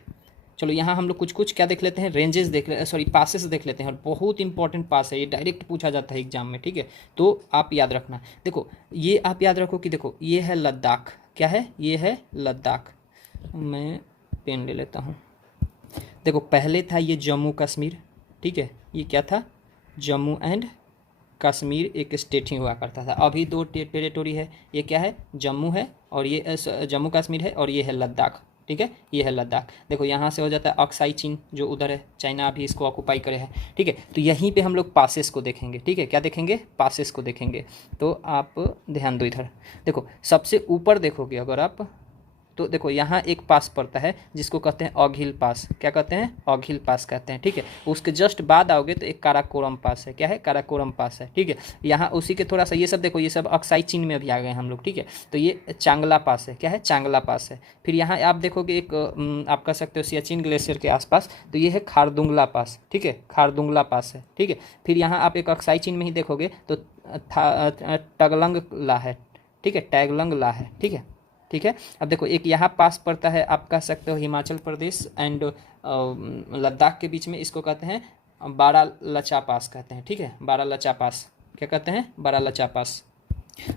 चलो यहाँ हम लोग कुछ कुछ क्या देख लेते हैं, रेंजेस देख ले सॉरी पासेस देख लेते हैं। और बहुत इंपॉर्टेंट पास है, ये डायरेक्ट पूछा जाता है एग्जाम में। ठीक है, तो आप याद रखना। देखो ये आप याद रखो कि देखो ये है लद्दाख। क्या है, ये है लद्दाख। मैं पेन ले लेता हूँ। देखो पहले था ये जम्मू कश्मीर। ठीक है, ये क्या था, जम्मू एंड कश्मीर एक स्टेट ही हुआ करता था। अभी 2 टेरिटोरी है, ये क्या है, जम्मू है और ये जम्मू कश्मीर है और ये है लद्दाख। ठीक है, ये है लद्दाख। देखो यहाँ से हो जाता है अक्साई चीन जो उधर है, चाइना अभी इसको ऑक्यूपाई करे है। ठीक है, तो यहीं पे हम लोग पासेस को देखेंगे। ठीक है, क्या देखेंगे, पासेस को देखेंगे। तो आप ध्यान दो इधर। देखो सबसे ऊपर देखोगे अगर आप, तो देखो यहाँ एक पास पड़ता है जिसको कहते हैं ऑघिल पास। क्या कहते हैं, ऑघिल पास कहते हैं। ठीक है, उसके जस्ट बाद आओगे तो एक काराकोरम पास है। क्या है, काराकोरम पास है। ठीक है, यहाँ उसी के थोड़ा सा ये सब देखो, ये सब अक्साई चीन में अभी आ गए हम लोग। ठीक है, तो ये चांगला पास है। क्या है, चांगला पास है। फिर यहाँ आप देखोगे एक आप कह सकते हो सियाचिन ग्लेशियर के आसपास, तो ये है खारदुंगला पास। ठीक है, खारदुंगला पास है। ठीक है, फिर यहाँ आप एक अक्साई चीन में ही देखोगे तो टगलंग ला है। ठीक है, टैगलंग ला है। ठीक है, ठीक है, अब देखो एक यहाँ पास पड़ता है, आप कह सकते हो हिमाचल प्रदेश एंड लद्दाख के बीच में, इसको कहते हैं बारालचा पास कहते हैं। ठीक है, बारालचा पास क्या कहते हैं, बारालचा पास।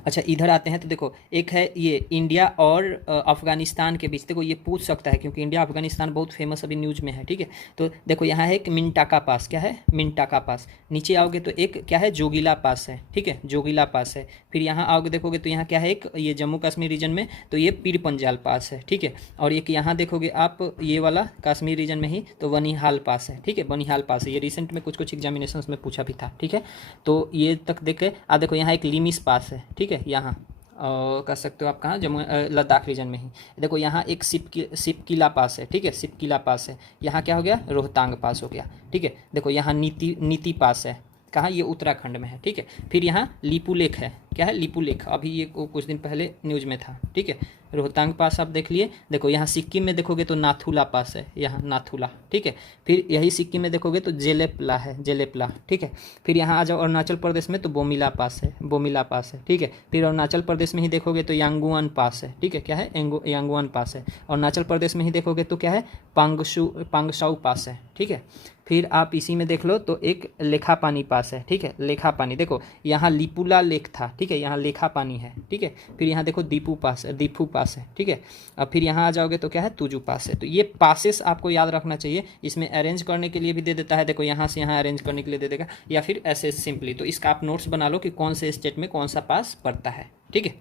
अच्छा इधर आते हैं तो देखो एक है ये इंडिया और अफगानिस्तान के बीच। देखो ये पूछ सकता है क्योंकि इंडिया अफगानिस्तान बहुत फेमस अभी न्यूज़ में है। ठीक है, तो देखो यहाँ है एक मिंटाका पास। क्या है, मिंटाका पास। नीचे आओगे तो एक क्या है, जोगीला पास है। ठीक है, जोगीला पास है। फिर यहाँ आओगे देखोगे तो यहाँ क्या है, एक ये जम्मू कश्मीर रीजन में तो ये पीर पंजाल पास है। ठीक है, और एक यहाँ देखोगे आप ये वाला कश्मीर रीजन में ही तो बनिहाल पास है। ठीक है, बनिहाल पास है। ये रिसेंट में कुछ एग्जामिनेशन में पूछा भी था। ठीक है, तो ये तक देखे। देखो यहाँ एक लिमिस पास है। ठीक है, यहाँ कह सकते हो आप कहाँ, जम्मू लद्दाख रीजन में ही। देखो यहाँ एक सिपकिला पास है। ठीक है, सिपकिला पास है। यहाँ क्या हो गया, रोहतांग पास हो गया। ठीक है, देखो यहाँ नीति पास है। कहाँ, ये उत्तराखंड में है। ठीक है, फिर यहाँ लिपू लेक है। क्या है, लिपू लेक, अभी ये कुछ दिन पहले न्यूज़ में था। ठीक है, रोहतांग पास आप देख लिए। देखो यहाँ सिक्किम में देखोगे तो नाथुला पास है, यहाँ नाथुला। ठीक है, फिर यही सिक्किम में देखोगे तो जेलेपला है, जेलेपला। ठीक है, फिर यहाँ आ जाओ अरुणाचल प्रदेश में तो बोमिला पास है, बोमिला पास है। ठीक है, फिर अरुणाचल प्रदेश में ही देखोगे तो यांगुआन पास है। ठीक है, क्या है, यांगुआन पास है। अरुणाचल प्रदेश में ही देखोगे तो क्या है, पांगसाउ पास है। ठीक है, फिर आप इसी में देख लो तो एक लेखा पानी पास है। ठीक है, लेखा पानी। देखो यहाँ लिपुला लेक था। ठीक है, यहाँ लेखा पानी है। ठीक है, फिर यहाँ देखो दीपू पास है, दीपू पास है। ठीक है, अब फिर यहाँ आ जाओगे तो क्या है, तुजू पास है। तो ये पासेस आपको याद रखना चाहिए। इसमें अरेंज करने के लिए भी दे देता है। देखो यहाँ से यहाँ अरेंज करने के लिए दे देगा, या फिर ऐसे सिंपली। तो इसका आप नोट्स बना लो कि कौन से स्टेट में कौन सा पास पड़ता है। ठीक है,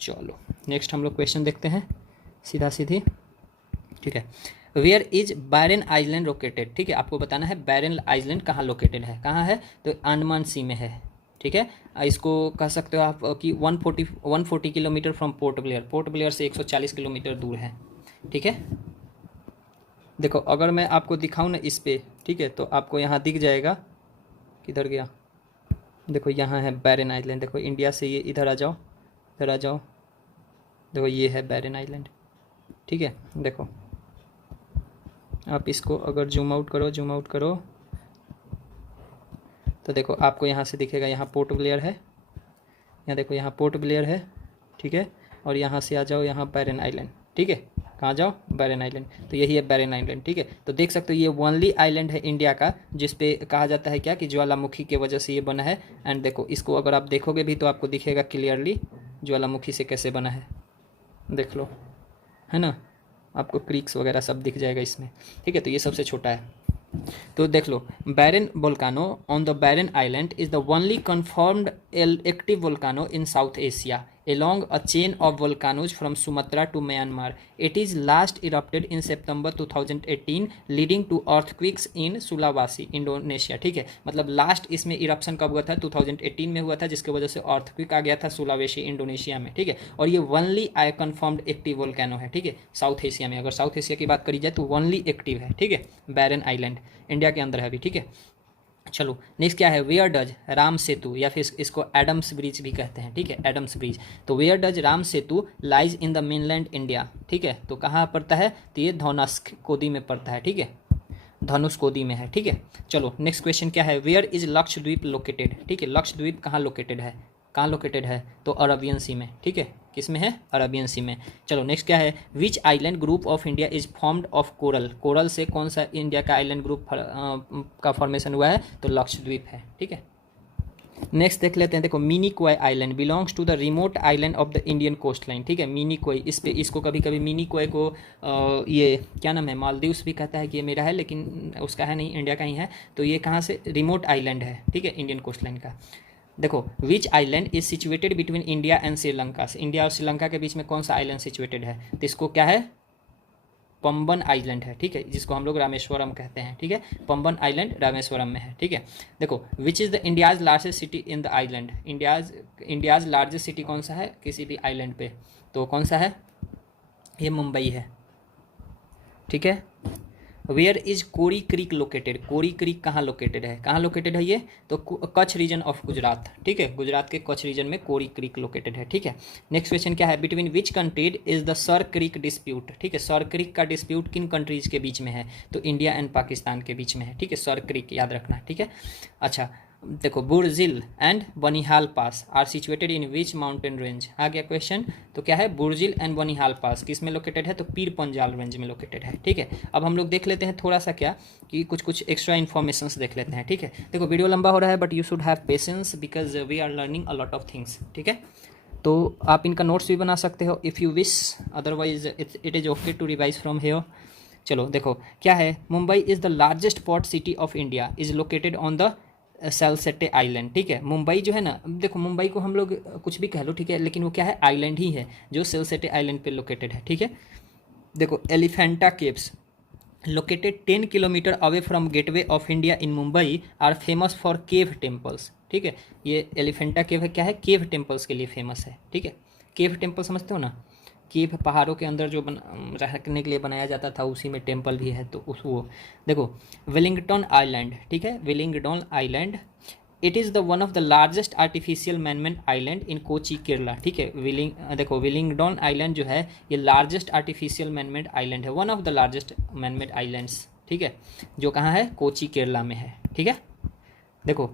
चलो नेक्स्ट हम लोग क्वेश्चन देखते हैं सीधा सीधी। ठीक है, where is Barren Island located. ठीक है, आपको बताना है बैरन आइलैंड कहाँ लोकेटेड है, कहाँ है, तो अंडमान सी में है। ठीक है, इसको कह सकते हो आप कि 140 kilometre from port Blair. Port Blair से 140 किलोमीटर दूर है। ठीक है, देखो अगर मैं आपको दिखाऊं ना इस पे, ठीक है, तो आपको यहाँ दिख जाएगा, किधर गया, देखो यहाँ है बैरन आइलैंड। देखो इंडिया से ये इधर आ जाओ, इधर आ जाओ, देखो ये है बैरन आइलैंड। ठीक है, देखो आप इसको अगर जूम आउट करो तो देखो आपको यहाँ से दिखेगा, यहाँ पोर्ट ब्लेयर है, यहाँ देखो, यहाँ पोर्ट ब्लेयर है, ठीक है, और यहाँ से आ जाओ यहाँ बैरन आइलैंड, ठीक है, कहाँ जाओ, बैरन आइलैंड, तो यही है बैरन आइलैंड, ठीक है। तो देख सकते हो ये ओनली आइलैंड है इंडिया का जिसपे कहा जाता है क्या कि ज्वालामुखी के वजह से ये बना है। एंड देखो इसको अगर आप देखोगे भी तो आपको दिखेगा क्लियरली ज्वालामुखी से कैसे बना है, देख लो, है ना, आपको क्रीक्स वगैरह सब दिख जाएगा इसमें, ठीक है। तो ये सबसे छोटा है। तो देख लो, Barren volcano on the Barren island is the only confirmed active volcano in South Asia along a chain of volcanoes from Sumatra to Myanmar. It is last erupted in September 2018 leading to earthquakes in Sulawesi, Indonesia, ठीक है। मतलब last इसमें eruption कब हुआ था, 2018 में हुआ था, जिसकी वजह से अर्थक्वेक आ गया था सुलावेशी इंडोनेशिया में, ठीक है। और ये only I confirmed active volcano है, ठीक है, साउथ एशिया में। अगर साउथ एशिया की बात करी जाए तो ओनली एक्टिव है, ठीक है, बैरन आइलैंड इंडिया के अंदर है अभी, ठीक है। चलो नेक्स्ट क्या है, वेयर डज राम सेतु, या फिर इसको एडम्स ब्रिज भी कहते हैं, ठीक है, एडम्स ब्रिज। तो where does Ram Setu lies in the mainland India, ठीक है, तो कहाँ पड़ता है, तो ये धनुषकोडी में पड़ता है, ठीक है, धनुषकोडी में है, ठीक है। चलो नेक्स्ट क्वेश्चन क्या है, वेयर इज लक्षद्वीप लोकेटेड, ठीक है, लक्षद्वीप कहाँ लोकेटेड है, कहाँ लोकेटेड है, तो अरबियन सी में, ठीक है, किस में है, अरबियन सी में। चलो नेक्स्ट क्या है, which island group of India is formed of coral, coral से कौन सा इंडिया का आइलैंड ग्रुप का फॉर्मेशन हुआ है, तो लक्षद्वीप है, ठीक है। नेक्स्ट देख लेते हैं, देखो Minicoy Island belongs to the remote island of the Indian coast line, ठीक है, मिनीकॉय, इस पे इसको कभी कभी मिनीकॉय को ये क्या नाम है, मालदीव्स भी कहता है कि ये मेरा है, लेकिन उसका है नहीं, इंडिया का ही है। तो ये कहाँ से, रिमोट आइलैंड है, ठीक है, इंडियन कोस्ट लाइन का। देखो which island is situated between India and Sri Lanka, India और श्रीलंका के बीच में कौन सा आइलैंड सिचुएटेड है, तो इसको क्या है, पंबन आइलैंड है, ठीक है, जिसको हम लोग रामेश्वरम कहते हैं, ठीक है, पंबन आइलैंड रामेश्वरम में है, ठीक है। देखो विच is the India's largest city in the island, India's largest city कौन सा है किसी भी आइलैंड पे, तो कौन सा है, ये मुंबई है, ठीक है। Where is Kori Creek located, Kori Creek कहाँ लोकेटेड है, कहाँ लोकेटेड है ये, तो कच्छ रीजन ऑफ गुजरात, ठीक है, गुजरात के कच्छ रीजन में कोरी क्रीक लोकेटेड है, ठीक है। नेक्स्ट क्वेश्चन क्या है, between which countries is the sir creek dispute, ठीक है, सर क्रीक का डिस्प्यूट किन कंट्रीज के बीच में है, तो इंडिया एंड पाकिस्तान के बीच में है, ठीक है, सर क्रीक याद रखना, ठीक है। अच्छा देखो Burzil and Banihal pass are situated in which mountain range, आ गया क्वेश्चन, तो क्या है, बुर्जिल एंड बनिहाल पास किस में लोकेटेड है, तो पीर पंजाल रेंज में लोकेटेड है, ठीक है। अब हम लोग देख लेते हैं थोड़ा सा क्या कि कुछ एक्स्ट्रा इन्फॉर्मेशंस देख लेते हैं, ठीक है। देखो वीडियो लंबा हो रहा है but you should have patience because we are learning a lot of things, ठीक है। तो आप इनका नोट्स भी बना सकते हो if you wish, otherwise it is okay to revise from here. चलो देखो क्या है, Mumbai is the largest port city of India, is located on the Salsette island, ठीक है। मुंबई जो है ना, देखो मुंबई को हम लोग कुछ भी कह लो, ठीक है, लेकिन वो क्या है, आइलैंड ही है जो सेलसेटे आइलैंड पे लोकेटेड है, ठीक है। देखो Elephanta Caves located 10 kilometre away from Gateway of India in Mumbai are famous for cave temples, ठीक है। ये एलिफेंटा केव है, क्या है, केव टेम्पल्स के लिए फेमस है, ठीक है। केव टेम्पल समझते हो ना, केव पहाड़ों के अंदर जो रहने के लिए बनाया जाता था, उसी में टेम्पल भी है, तो उस वो देखो वेलिंगटन आइलैंड, ठीक है, Wellington Island, it is the one of the largest artificial manmade island in Kochi Kerala, ठीक है। देखो वेलिंगडन आइलैंड जो है ये लार्जेस्ट आर्टिफिशियल मैनमेड आइलैंड है, one of the largest manmade islands, ठीक है, जो कहाँ है, कोची केरला में है, ठीक है। देखो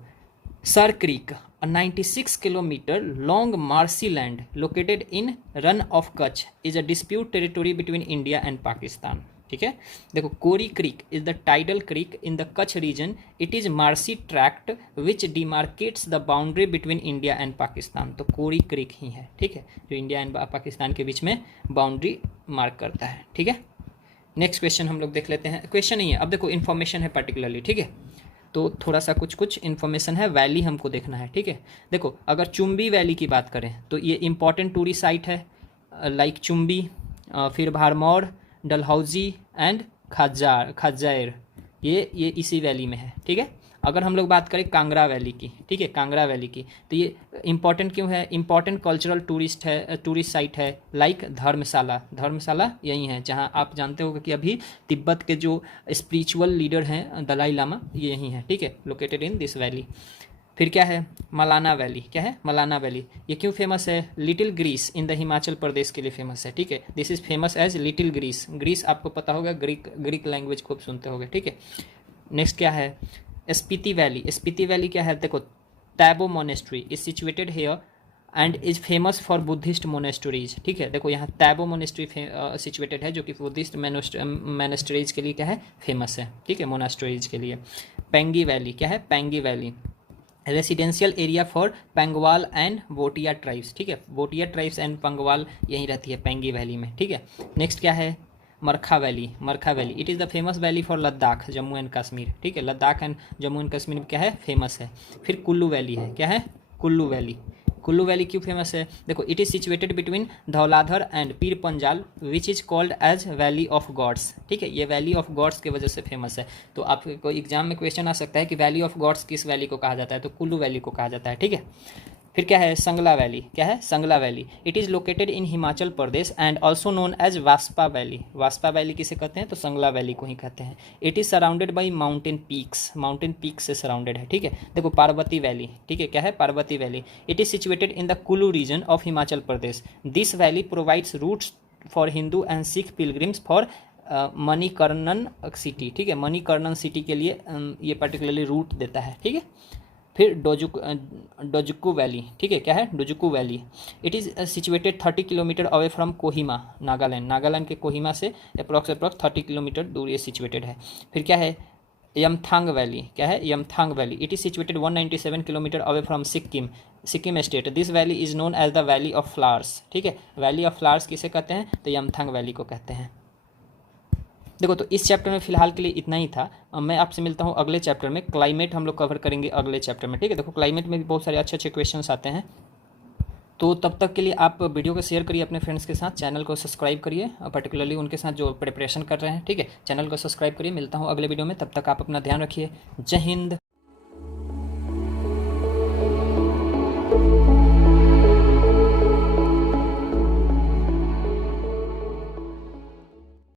sir creek a 96 kilometer long marshy land located in Run of Kutch is a dispute territory between India and Pakistan, ठीक है। देखो Kori creek is the tidal creek in the Kutch region, it is marshy tract which demarcates the boundary between India and Pakistan, तो Kori creek ही है, ठीक है, जो India and Pakistan के बीच में बाउंड्री मार्क करता है, ठीक है। नेक्स्ट क्वेश्चन हम लोग देख लेते हैं, क्वेश्चन नहीं है, अब देखो इन्फॉर्मेशन है पर्टिकुलरली, ठीक है, तो थोड़ा सा कुछ इन्फॉर्मेशन है, वैली हमको देखना है, ठीक है। देखो अगर चुम्बी वैली की बात करें तो ये इंपॉर्टेंट टूरिस्ट साइट है, लाइक चुम्बी, फिर भारमौर, डलहौजी एंड खज्जायर, ये इसी वैली में है, ठीक है। अगर हम लोग बात करें कांगड़ा वैली की, ठीक है, कांगड़ा वैली की, तो ये इंपॉर्टेंट क्यों है, इंपॉर्टेंट कल्चरल टूरिस्ट साइट है, लाइक धर्मशाला यही है, जहाँ आप जानते हो कि अभी तिब्बत के जो स्पिरिचुअल लीडर हैं दलाई लामा, ये यही है, ठीक है, लोकेटेड इन दिस वैली। फिर क्या है, मलाना वैली, क्या है, मलाना वैली, ये क्यों फेमस है, little Greece in the Himachal Pradesh के लिए फेमस है, ठीक है, this is famous as little Greece, Greece आपको पता होगा, ग्रीक लैंग्वेज खूब सुनते होगे, ठीक है। नेक्स्ट क्या है, स्पीति वैली क्या है, देखो Tabo monastery is situated here and is famous for Buddhist monasteries. ठीक है, देखो यहाँ तैबो मोनेस्ट्री सिचुएटेड है जो कि बुद्धिस्ट मोनेस्ट्रीज के लिए क्या है, फेमस है। ठीक है, मोनास्ट्रीज के लिए। पेंगी वैली क्या है, Pangi valley residential area for Pangwal and Bhotia tribes. ठीक है, वोटिया ट्राइब्स एंड पंगवाल यहीं रहती है पेंगी वैली में। ठीक है, नेक्स्ट क्या है, Markha valley. Markha valley it is the famous valley for Ladakh, Jammu and Kashmir. ठीक है, लद्दाख एंड जम्मू एंड कश्मीर में क्या है, फेमस है। फिर कुल्लू वैली है, क्या है, कुल्लू वैली। कुल्लू वैली क्यों फेमस है, देखो it is situated between Dhauladhar and Pir Panjal which is called as valley of gods. ठीक है, ये वैली ऑफ गॉड्स की वजह से फेमस है। तो आपको एग्जाम में क्वेश्चन आ सकता है कि वैली ऑफ गॉड्स किस वैली को कहा जाता है, तो कुल्लू वैली को कहा जाता है। ठीक है, फिर क्या है, संगला वैली। क्या है, Sangla valley it is located in Himachal Pradesh and also known as Baspa valley. Baspa valley किसे कहते हैं, तो संगला वैली को ही कहते हैं। It is surrounded by mountain peaks, mountain peaks से सराउंडेड है। ठीक है, देखो पार्वती वैली। ठीक है, क्या है, Parvati valley it is situated in the Kullu region of Himachal Pradesh. This valley provides routes for Hindu and Sikh pilgrims for Manikaran city. ठीक है, मणिकर्णन सिटी के लिए ये पर्टिकुलरली रूट देता है। ठीक है, फिर डोजुकू वैली। ठीक है, क्या है, Dzukou valley it is situated 30 kilometer away from Kohima, Nagaland. Nagaland के कोहिमा से अप्रॉक्स 30 किलोमीटर दूर ये सिचुएटेड है। फिर क्या है, यमथांग वैली। क्या है, Yumthang valley it is situated 197 kilometer away from Sikkim, Sikkim state. This valley is known as the valley of flowers. ठीक है, वैली ऑफ फ्लावर्स किसे कहते हैं, तो यमथांग वैली को कहते हैं। देखो तो इस चैप्टर में फिलहाल के लिए इतना ही था। मैं आपसे मिलता हूँ अगले चैप्टर में, क्लाइमेट हम लोग कवर करेंगे अगले चैप्टर में। ठीक है, देखो क्लाइमेट में भी बहुत सारे अच्छे अच्छे क्वेश्चंस आते हैं। तो तब तक के लिए आप वीडियो को शेयर करिए अपने फ्रेंड्स के साथ, चैनल को सब्सक्राइब करिए, पर्टिकुलरली उनके साथ जो प्रिपरेशन कर रहे हैं। ठीक है, चैनल को सब्सक्राइब करिए। मिलता हूँ अगले वीडियो में, तब तक आप अपना ध्यान रखिए। जय हिंद।